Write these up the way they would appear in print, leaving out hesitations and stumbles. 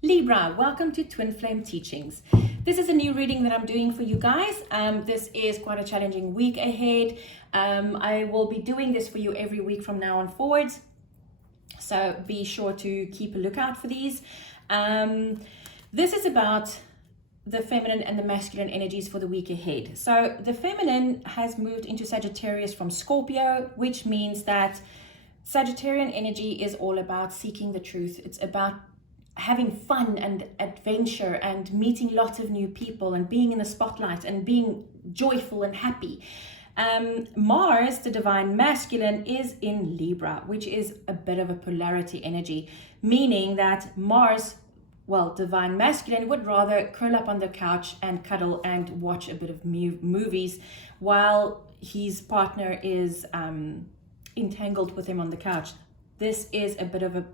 Libra, welcome to Twin Flame Teachings. This is a new reading that I'm doing for you guys. This is quite a challenging week ahead. I will be doing this for you every week from now on forwards. So be sure to keep a lookout for these. This is about the feminine and the masculine energies for the week ahead. So the feminine has moved into Sagittarius from Scorpio, which means that Sagittarian energy is all about seeking the truth. It's about having fun and adventure and meeting lots of new people and being in the spotlight and being joyful and happy. Mars, the divine masculine, is in Libra, which is a bit of a polarity energy, meaning that Mars, well, divine masculine, would rather curl up on the couch and cuddle and watch a bit of movies while his partner is entangled with him on the couch. This is a bit of a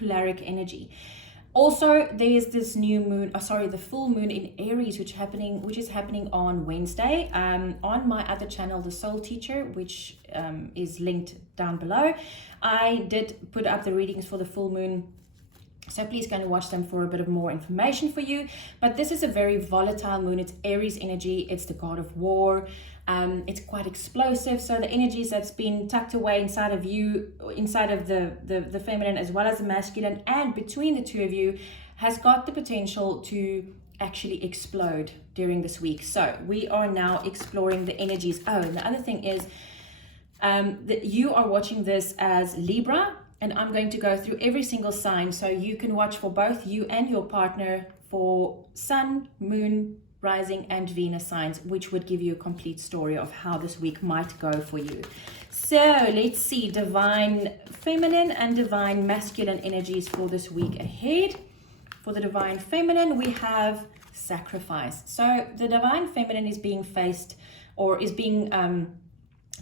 polaric energy. Also, there is this new moon, the full moon in Aries, which is happening on Wednesday. On my other channel, The Soul Teacher, which is linked down below, I did put up the readings for the full moon. So please go and watch them for a bit of more information for you. But this is a very volatile moon. It's Aries energy. It's the god of war. It's quite explosive. So the energies that's been tucked away inside of you, inside of the feminine as well as the masculine, and between the two of you, has got the potential to actually explode during this week. So we are now exploring the energies. Oh, and the other thing is that you are watching this as Libra, and I'm going to go through every single sign so you can watch for both you and your partner for Sun, Moon, Rising and Venus signs, which would give you a complete story of how this week might go for you. So let's see divine feminine and divine masculine energies for this week ahead. For the divine feminine, we have sacrifice. So the divine feminine is being faced, or is being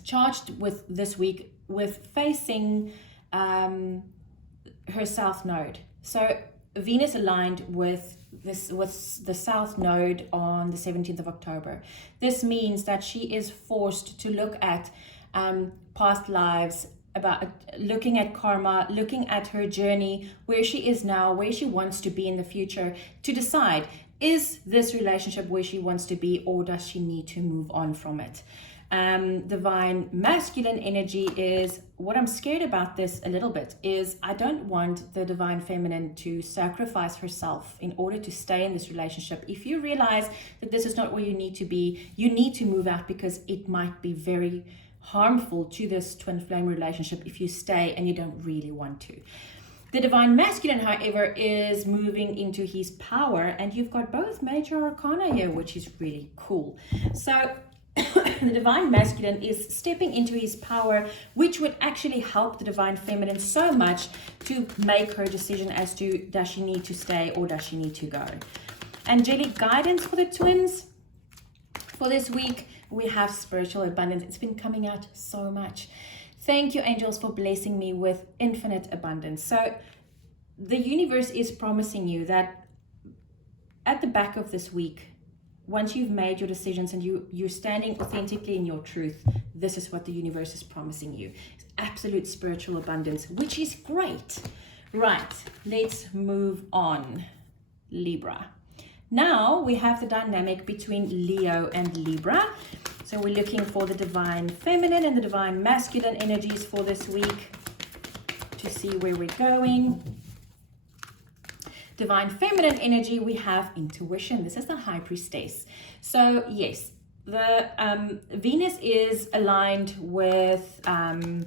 charged with this week with facing her south node. So Venus aligned with the south node on the 17th of October. This means that she is forced to look at past lives, about looking at karma, looking at her journey, where she is now, where she wants to be in the future, to decide, is this relationship where she wants to be, or does she need to move on from it? Divine masculine energy is, what I'm scared about this a little bit is, I don't want the divine feminine to sacrifice herself in order to stay in this relationship. If you realize that this is not where you need to be, you need to move out, because it might be very harmful to this twin flame relationship if you stay and you don't really want to. The divine masculine, however, is moving into his power, and you've got both major arcana here, which is really cool. So the divine masculine is stepping into his power, which would actually help the divine feminine so much to make her decision as to, does she need to stay or does she need to go? Angelic guidance for the twins for this week, we have spiritual abundance. It's been coming out so much. Thank you, angels, for blessing me with infinite abundance. So the universe is promising you that at the back of this week, once you've made your decisions and you're standing authentically in your truth, this is what the universe is promising you. It's absolute spiritual abundance, which is great. Right, let's move on. Libra. Now we have the dynamic between Leo and Libra. So we're looking for the divine feminine and the divine masculine energies for this week to see where we're going. Divine feminine energy, we have intuition. This is the high priestess. So yes, the Venus is aligned with the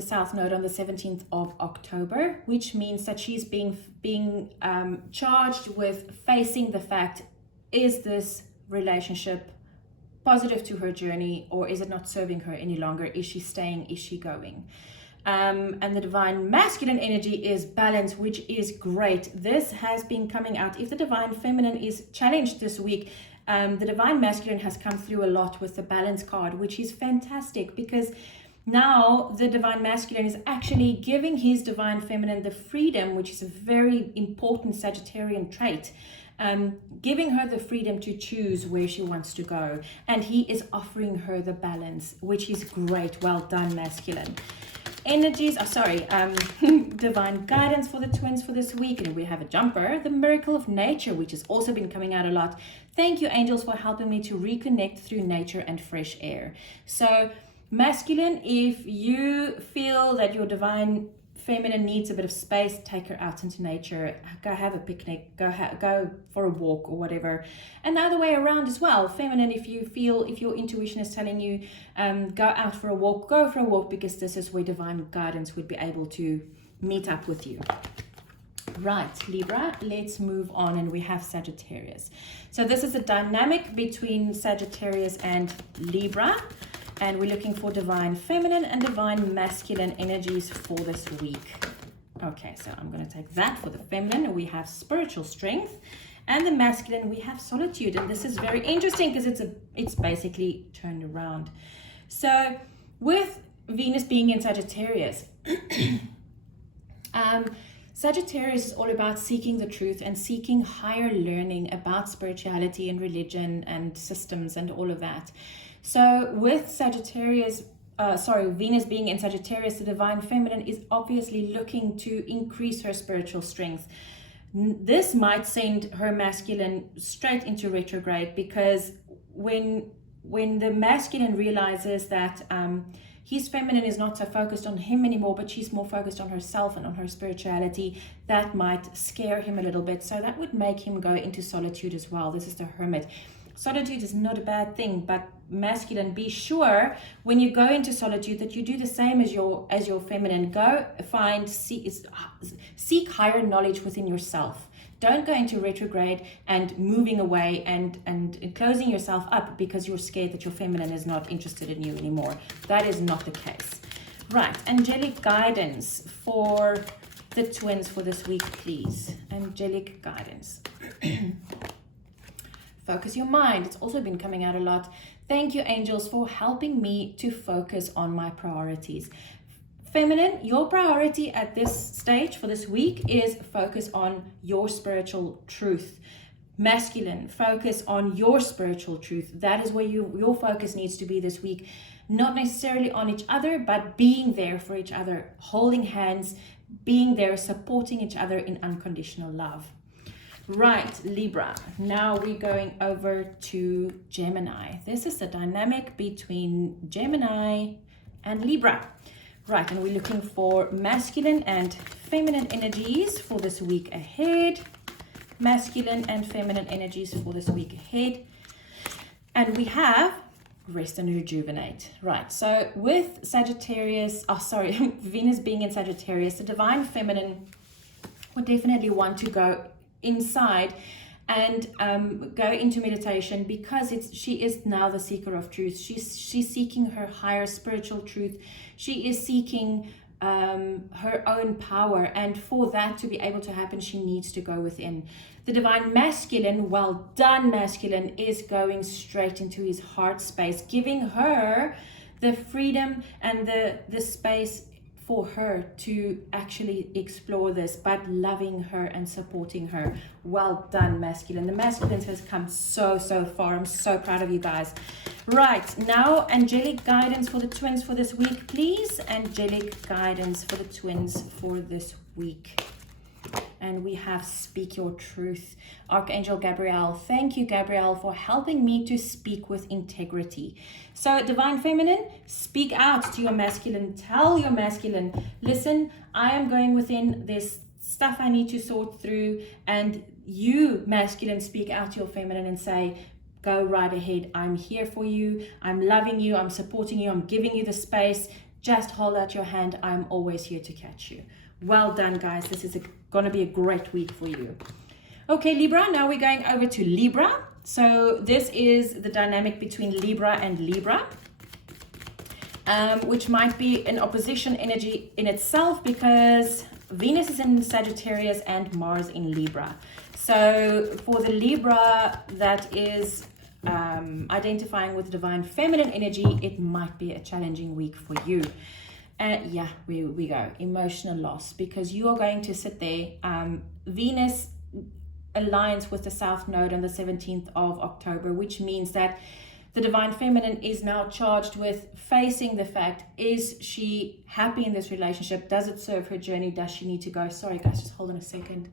south node on the 17th of October, which means that she's being charged with facing the fact, is this relationship positive to her journey, or is it not serving her any longer? Is she staying? Is she going? And the divine masculine energy is balance, which is great. This has been coming out. If the divine feminine is challenged this week, the divine masculine has come through a lot with the balance card, which is fantastic, because now the divine masculine is actually giving his divine feminine the freedom, which is a very important Sagittarian trait, giving her the freedom to choose where she wants to go. And he is offering her the balance, which is great. Well done, masculine. energies, divine guidance for the twins for this week. And we have a jumper, the miracle of nature, which has also been coming out a lot. Thank you, angels, for helping me to reconnect through nature and fresh air. So masculine, if you feel that your divine feminine needs a bit of space, take her out into nature, go have a picnic, go for a walk or whatever. And the other way around as well, feminine, if your intuition is telling you go out for a walk, go for a walk, because this is where divine guidance would be able to meet up with you. Right, Libra, let's move on, and we have Sagittarius. So this is a dynamic between Sagittarius and Libra. And we're looking for divine feminine and divine masculine energies for this week. Okay, so I'm going to take that for the feminine. We have spiritual strength, and the masculine we have solitude. And this is very interesting because it's basically turned around. So with Venus being in Sagittarius, Sagittarius is all about seeking the truth and seeking higher learning about spirituality and religion and systems and all of that. So with Venus being in Sagittarius, the divine feminine is obviously looking to increase her spiritual strength. This might send her masculine straight into retrograde, because when the masculine realizes that his feminine is not so focused on him anymore, but she's more focused on herself and on her spirituality, that might scare him a little bit. So that would make him go into solitude as well. This is the Hermit. Solitude is not a bad thing, but masculine, be sure when you go into solitude that you do the same as your feminine. Go seek higher knowledge within yourself. Don't go into retrograde and moving away and closing yourself up because you're scared that your feminine is not interested in you anymore. That is not the case. Right, angelic guidance for the twins for this week, please. Angelic guidance. Focus your mind. It's also been coming out a lot. Thank you, angels, for helping me to focus on my priorities. Feminine, your priority at this stage for this week is focus on your spiritual truth. Masculine, focus on your spiritual truth. That is where your focus needs to be this week. Not necessarily on each other, but being there for each other, holding hands, being there, supporting each other in unconditional love. Right, Libra. Now we're going over to Gemini. This is the dynamic between Gemini and Libra. Right, and we're looking for masculine and feminine energies for this week ahead. Masculine and feminine energies for this week ahead. And we have rest and rejuvenate. Right, so with Sagittarius, Venus being in Sagittarius, the divine feminine would definitely want to go inside and go into meditation, because she is now the seeker of truth. She's seeking her higher spiritual truth. She is seeking her own power, and for that to be able to happen, she needs to go within. The divine masculine, well done masculine, is going straight into his heart space, giving her the freedom and the space for her to actually explore this, but loving her and supporting her. Well done, masculine. The masculine has come so far. I'm so proud of you guys. Right, now angelic guidance for the twins for this week, please. Angelic guidance for the twins for this week. And we have speak your truth. Archangel Gabriel. Thank you, Gabriel, for helping me to speak with integrity. So divine feminine, speak out to your masculine. Tell your masculine, listen, I am going within this stuff I need to sort through. And you, masculine, speak out to your feminine and say, go right ahead. I'm here for you. I'm loving you. I'm supporting you. I'm giving you the space. Just hold out your hand. I'm always here to catch you. Well done, guys. This is going to be a great week for you. Okay, Libra. Now we're going over to Libra. So this is the dynamic between Libra and Libra, which might be an opposition energy in itself, because Venus is in Sagittarius and Mars in Libra. So for the Libra that is identifying with divine feminine energy, it might be a challenging week for you. Yeah, we go. Emotional loss, because you are going to sit there. Venus aligns with the South Node on the 17th of October, which means that The divine feminine is now charged with facing the fact, is she happy in this relationship? Does it serve her journey? Does she need to go? Sorry guys, just hold on a second.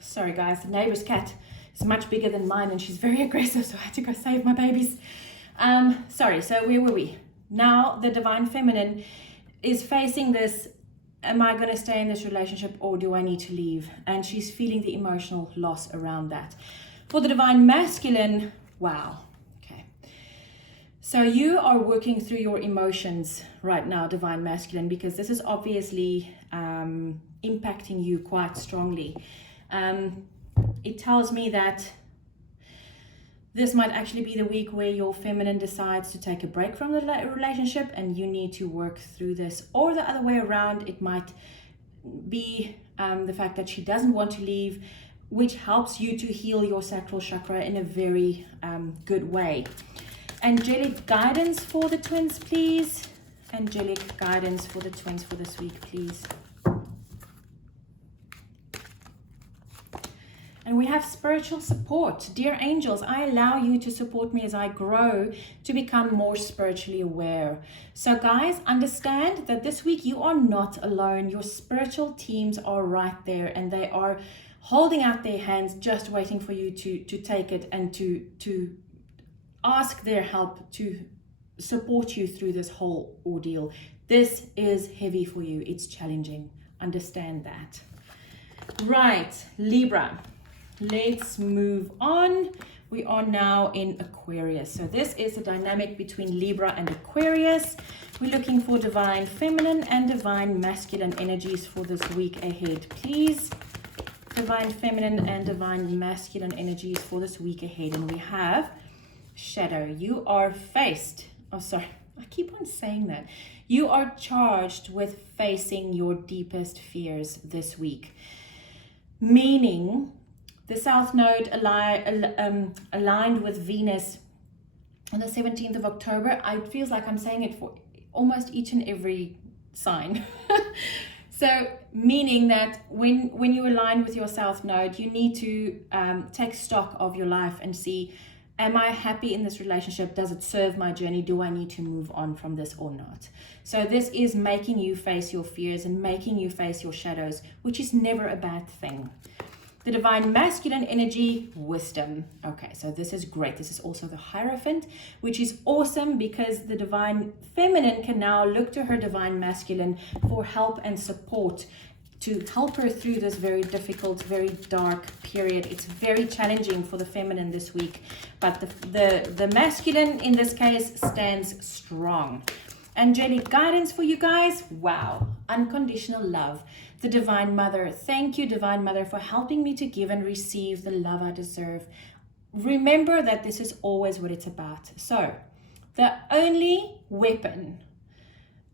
Sorry guys, the neighbor's cat is much bigger than mine and she's very aggressive, so I had to go save my babies. Sorry, so where were we? Now the divine feminine is facing this, am I going to stay in this relationship or do I need to leave? And she's feeling the emotional loss around that. For the divine masculine, wow. Okay. So you are working through your emotions right now, divine masculine, because this is obviously impacting you quite strongly. It tells me that this might actually be the week where your feminine decides to take a break from the relationship and you need to work through this. Or the other way around, it might be the fact that she doesn't want to leave, which helps you to heal your sacral chakra in a very good way. Angelic guidance for the twins, please. Angelic guidance for the twins for this week, please. And we have spiritual support. Dear angels, I allow you to support me as I grow to become more spiritually aware. So guys, understand that this week you are not alone. Your spiritual teams are right there and they are holding out their hands, just waiting for you to take it and to ask their help to support you through this whole ordeal. This is heavy for you. It's challenging. Understand that. Right, Libra. Let's move on. We are now in Aquarius. So this is the dynamic between Libra and Aquarius. We're looking for divine feminine and divine masculine energies for this week ahead, please. Divine feminine and divine masculine energies for this week ahead. And we have shadow. You are faced. Oh, sorry. I keep on saying that. You are charged with facing your deepest fears this week. Meaning, the South Node aligned with Venus on the 17th of October. It feels like I'm saying it for almost each and every sign. So meaning that when you align with your South Node, you need to take stock of your life and see, am I happy in this relationship? Does it serve my journey? Do I need to move on from this or not? So this is making you face your fears and making you face your shadows, which is never a bad thing. The divine masculine energy, wisdom. Okay, so this is great. This is also the Hierophant, which is awesome because the divine feminine can now look to her divine masculine for help and support to help her through this very difficult, very dark period. It's very challenging for the feminine this week, but the masculine in this case stands strong. Angelic guidance for you guys. Wow. Unconditional love. The Divine Mother. Thank you, Divine Mother, for helping me to give and receive the love I deserve. Remember that this is always what it's about. So, the only weapon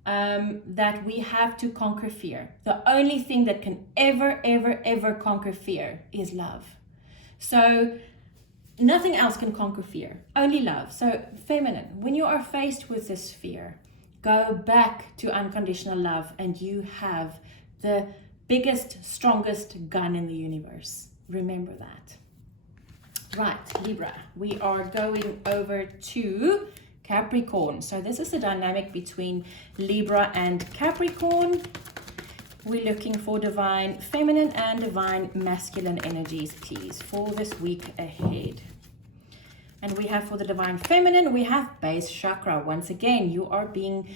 that we have to conquer fear, the only thing that can ever conquer fear is love. So, nothing else can conquer fear, only love. So, feminine, when you are faced with this fear, go back to unconditional love and you have the biggest, strongest gun in the universe. Remember that. Right, Libra, we are going over to Capricorn. So this is the dynamic between Libra and Capricorn. We're looking for divine feminine and divine masculine energies, please, for this week ahead. And we have for the divine feminine, we have base chakra. Once again, you are being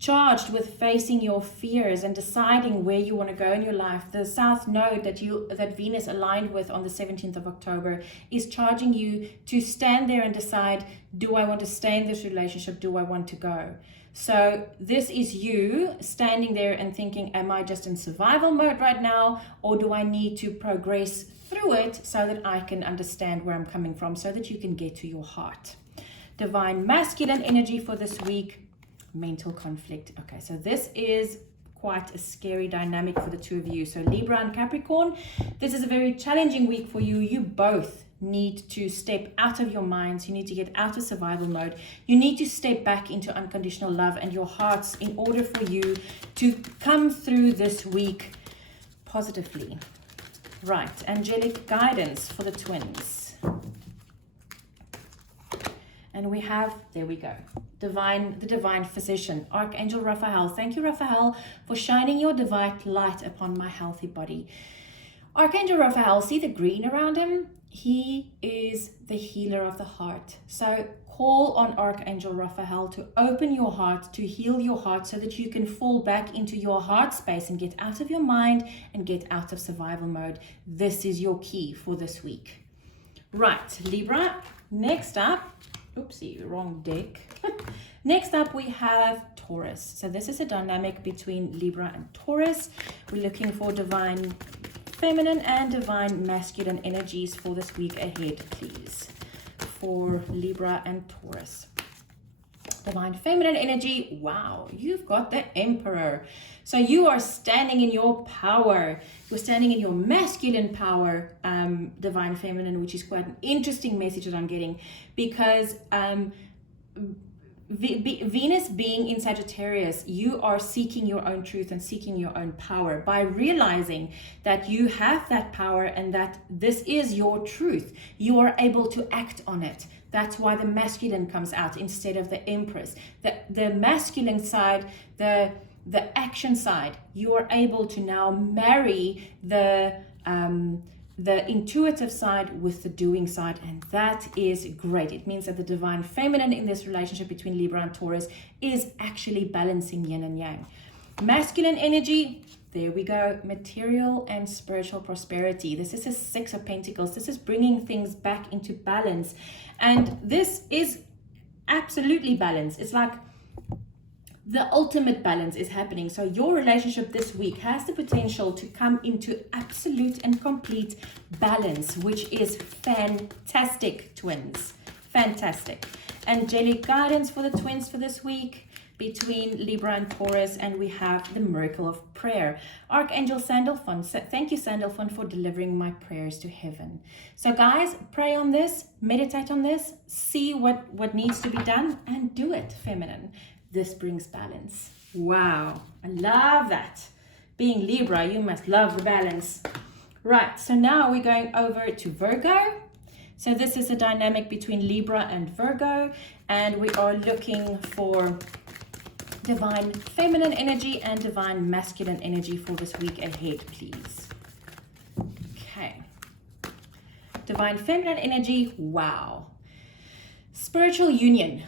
charged with facing your fears and deciding where you want to go in your life. The South Node that Venus aligned with on the 17th of October is charging you to stand there and decide, do I want to stay in this relationship? Do I want to go? So this is you standing there and thinking, am I just in survival mode right now? Or do I need to progress through it so that I can understand where I'm coming from, so that you can get to your heart? Divine masculine energy for this week. Mental conflict. Okay, so this is quite a scary dynamic for the two of you. So Libra and Capricorn, this is a very challenging week for you. You both need to step out of your minds. You need to get out of survival mode. You need to step back into unconditional love and your hearts in order for you to come through this week positively. Right, angelic guidance for the twins. And we have, there we go, the divine physician, Archangel Raphael. Thank you, Raphael, for shining your divine light upon my healthy body. Archangel Raphael, see the green around him? He is the healer of the heart. So call on Archangel Raphael to open your heart, to heal your heart, so that you can fall back into your heart space and get out of your mind and get out of survival mode. This is your key for this week. Right, Libra, next up, oopsie, wrong deck. Next up, we have Taurus. So this is a dynamic between Libra and Taurus. We're looking for divine feminine and divine masculine energies for this week ahead, please, for Libra and Taurus. Divine feminine energy, wow, you've got the Emperor. So you are standing in your power. You're standing in your masculine power, divine feminine, which is quite an interesting message that I'm getting, because Venus being in Sagittarius, you are seeking your own truth and seeking your own power by realizing that you have that power and that this is your truth. You are able to act on it. That's why the masculine comes out instead of the Empress. The masculine side, the action side, you are able to now marry the intuitive side with the doing side, and that is great. It means that the divine feminine in this relationship between Libra and Taurus is actually balancing yin and yang. Masculine energy, there we go, material and spiritual prosperity. This is a Six of Pentacles. This is bringing things back into balance, and this is absolutely balance. It's like the ultimate balance is happening. So your relationship this week has the potential to come into absolute and complete balance, which is fantastic, twins. Fantastic. Angelic guidance for the twins for this week between Libra and Taurus, and we have the miracle of prayer. Archangel Sandalphon, thank you, Sandalphon, for delivering my prayers to heaven. So guys, pray on this, meditate on this, see what needs to be done, and do it, feminine. This brings balance. Wow, I love that. Being Libra, you must love the balance. Right, so now we're going over to Virgo. So this is a dynamic between Libra and Virgo, and we are looking for divine feminine energy and divine masculine energy for this week ahead, please. Okay. Divine feminine energy, wow. Spiritual union.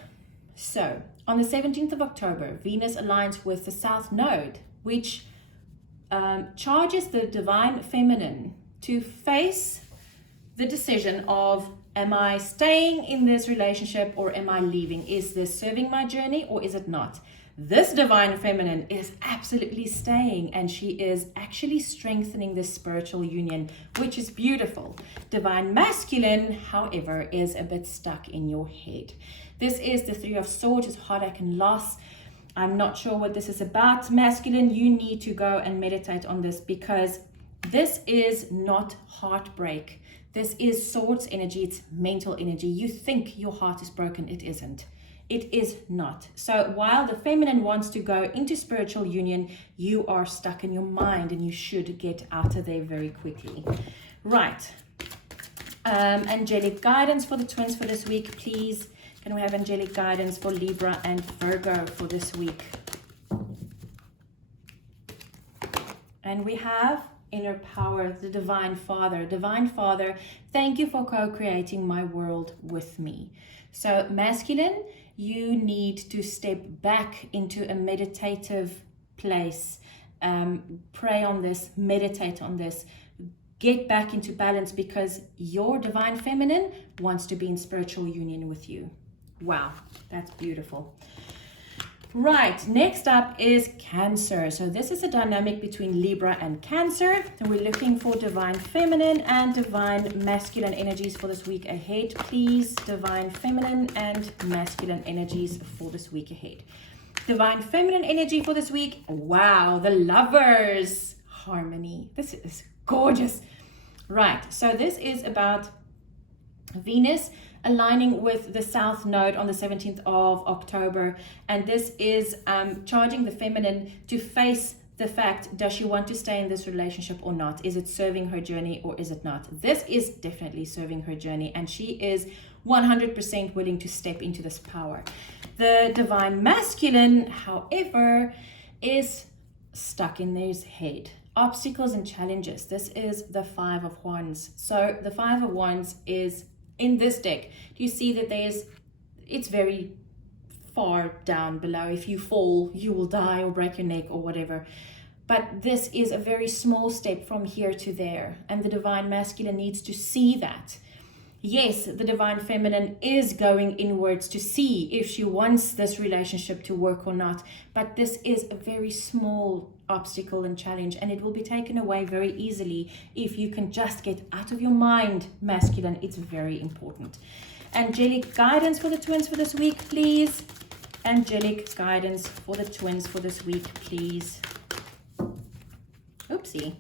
So, on the 17th of October, Venus aligns with the South Node, which charges the divine feminine to face the decision of, am I staying in this relationship or am I leaving? Is this serving my journey or is it not? This divine feminine is absolutely staying, and she is actually strengthening this spiritual union, which is beautiful. Divine masculine, however, is a bit stuck in your head. This is the Three of Swords, is heartache and loss. I'm not sure what this is about. Masculine, you need to go and meditate on this, because this is not heartbreak. This is swords energy. It's mental energy. You think your heart is broken. It isn't. It is not. So while the feminine wants to go into spiritual union, you are stuck in your mind, and you should get out of there very quickly. Right. Angelic guidance for the twins for this week, please. Can we have angelic guidance for Libra and Virgo for this week? And we have inner power, the Divine Father. Divine Father, thank you for co-creating my world with me. So masculine, you need to step back into a meditative place. Pray on this, meditate on this. Get back into balance, because your divine feminine wants to be in spiritual union with you. Wow, that's beautiful. Right, next up is Cancer. So this is a dynamic between Libra and Cancer. And we're looking for divine feminine and divine masculine energies for this week ahead. Please, divine feminine and masculine energies for this week ahead. Divine feminine energy for this week. Wow, the Lovers. Harmony. This is gorgeous. Right, so this is about Venus aligning with the South Node on the 17th of October, and this is charging the feminine to face the fact, does she want to stay in this relationship or not? Is it serving her journey or is it not? This is definitely serving her journey, and she is 100% willing to step into this power. The divine masculine, however, is stuck in his head. Obstacles and challenges. This is the Five of Wands. So the Five of Wands is in this deck. Do you see that it's very far down below? If you fall, you will die or break your neck or whatever. But this is a very small step from here to there, and the divine masculine needs to see that. Yes, the divine feminine is going inwards to see if she wants this relationship to work or not, but this is a very small obstacle and challenge, and it will be taken away very easily if you can just get out of your mind, masculine. It's very important. Angelic guidance for the twins for this week, please. Angelic guidance for the twins for this week, please. Oopsie.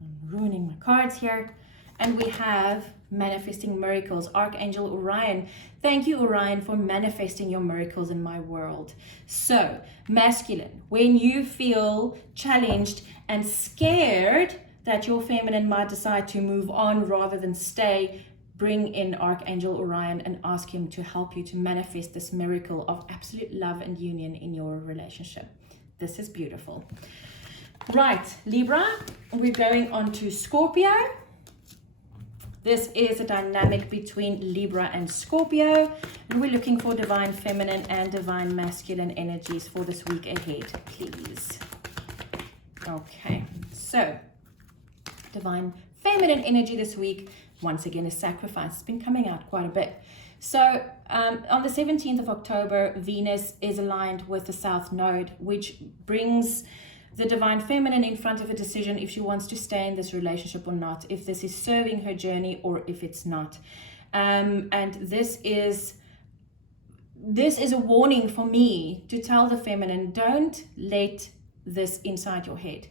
I'm ruining my cards here. And we have manifesting miracles, Archangel Orion. Thank you, Orion, for manifesting your miracles in my world. So, masculine, when you feel challenged and scared that your feminine might decide to move on rather than stay, bring in Archangel Orion and ask him to help you to manifest this miracle of absolute love and union in your relationship. This is beautiful. Right, Libra, we're going on to Scorpio. This is a dynamic between Libra and Scorpio, and we're looking for divine feminine and divine masculine energies for this week ahead, please. Okay, so divine feminine energy this week, once again, is sacrifice. It's been coming out quite a bit. So on the 17th of October, Venus is aligned with the South Node, which brings the divine feminine in front of a decision if she wants to stay in this relationship or not, if this is serving her journey or if it's not. And this is a warning for me to tell the feminine, don't let this inside your head.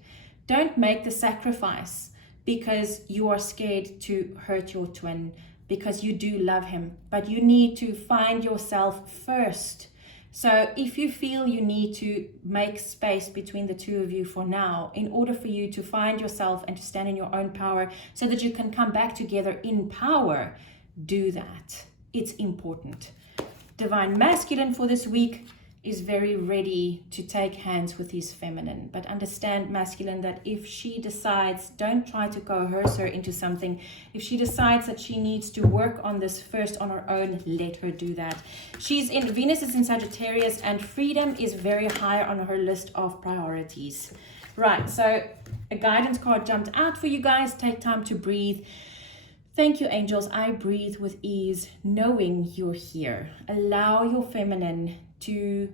Don't make the sacrifice because you are scared to hurt your twin, because you do love him, but you need to find yourself first. So if you feel you need to make space between the two of you for now, in order for you to find yourself and to stand in your own power so that you can come back together in power, do that. It's important. Divine masculine for this week is very ready to take hands with his feminine, but understand, masculine, that if she decides, don't try to coerce her into something. If she decides that she needs to work on this first on her own, let her do that. Venus is in Sagittarius, and freedom is very high on her list of priorities. Right, so a guidance card jumped out for you guys. Take time to breathe. Thank you, angels. I breathe with ease, knowing you're here. Allow your feminine to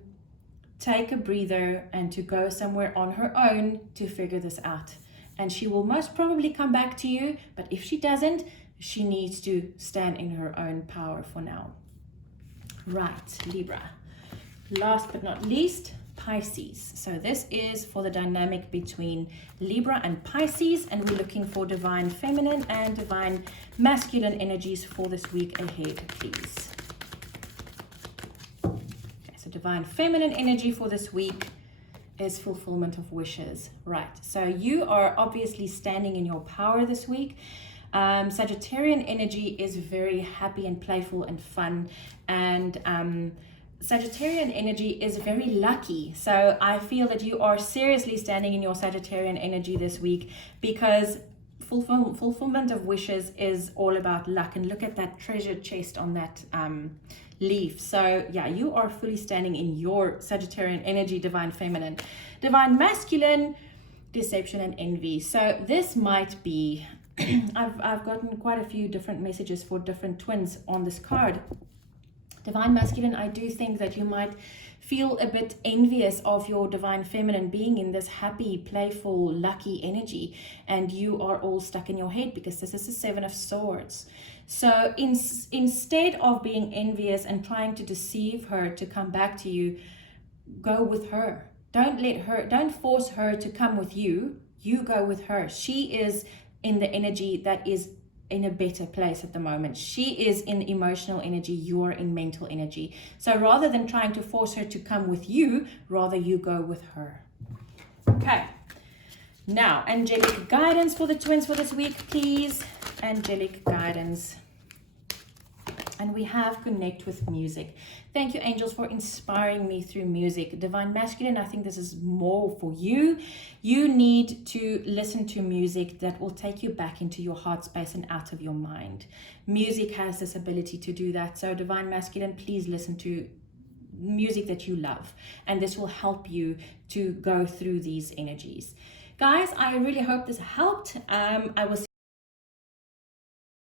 take a breather and to go somewhere on her own to figure this out. And she will most probably come back to you, but if she doesn't, she needs to stand in her own power for now. Right, Libra. Last but not least, Pisces. So this is for the dynamic between Libra and Pisces, and we're looking for divine feminine and divine masculine energies for this week ahead, please. So divine feminine energy for this week is fulfillment of wishes. Right, so you are obviously standing in your power this week. Sagittarian energy is very happy and playful and fun, and Sagittarian energy is very lucky. So I feel that you are seriously standing in your Sagittarian energy this week, because fulfillment of wishes is all about luck. And look at that treasure chest on that leaf. So yeah, you are fully standing in your Sagittarian energy, divine feminine. Divine masculine, deception and envy. So this might be I've gotten quite a few different messages for different twins on this card. Divine masculine, I do think that you might feel a bit envious of your divine feminine being in this happy, playful, lucky energy, and you are all stuck in your head because this is the Seven of Swords. So instead of being envious and trying to deceive her to come back to you, go with her. Don't force her to come with you. You go with her. She is in the energy that is in a better place at the moment. She is in emotional energy, you're in mental energy. So rather than trying to force her to come with you, rather you go with her. Okay. Now, angelic guidance for the twins for this week, please. Angelic guidance. And we have connect with music. Thank you, angels, for inspiring me through music. Divine Masculine, I think this is more for you. You need to listen to music that will take you back into your heart space and out of your mind. Music has this ability to do that. So Divine Masculine, please listen to music that you love. And this will help you to go through these energies. Guys, I really hope this helped. I will see